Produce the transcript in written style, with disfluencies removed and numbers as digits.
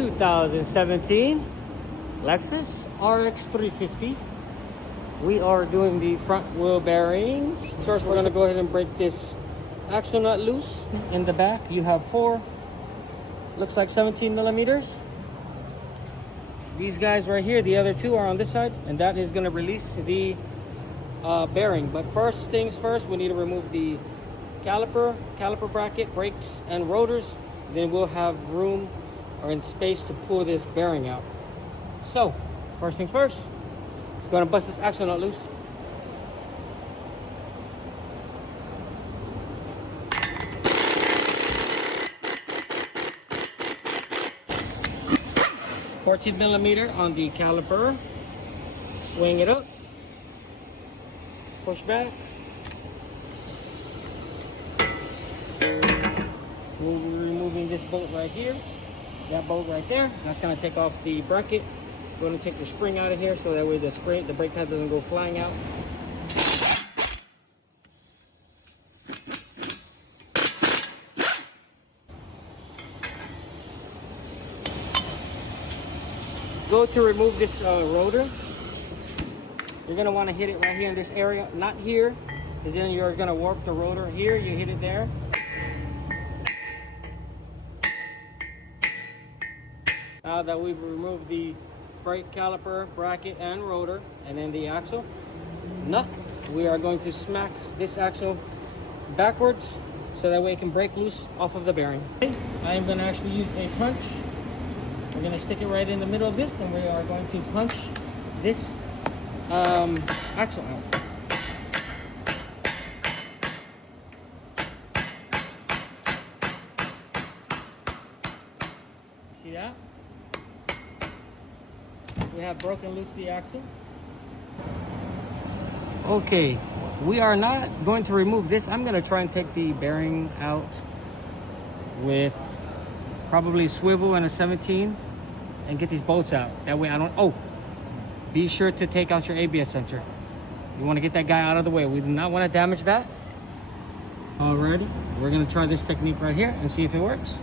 2017 Lexus RX350. We are doing the front wheel bearings. First, we're going to go ahead and break this axle nut loose. In the back, you have 4, looks like 17 millimeters. These guys right here, the other 2 are on this side, and that is going to release the bearing. But first things first, we need to remove the caliper bracket, brakes, and rotors. Then we'll have room or in space to pull this bearing out. So, first things first, let's go and bust this axle nut loose. .14 millimeter on the caliper. Swing it up. Push back. We'll be removing this bolt right here. That bolt right there. That's going to take off the bracket. We're going to take the spring out of here so that way the brake pad doesn't go flying out. Go to remove this rotor. You're going to want to hit it right here in this area, not here, because then you're going to warp the rotor. Here, you hit it there. Now that we've removed the brake caliper, bracket, and rotor, and then the axle nut, we are going to smack this axle backwards so that way it can break loose off of the bearing. I am going to actually use a punch. We're going to stick it right in the middle of this, and we are going to punch this axle out. See that? We have broken loose the axle. Okay, we are not going to remove this. I'm going to try and take the bearing out with probably swivel and a 17 and get these bolts out. That way I don't, oh, be sure to take out your ABS sensor. You want to get that guy out of the way. We do not want to damage that. Alrighty, we're going to try this technique right here and see if it works.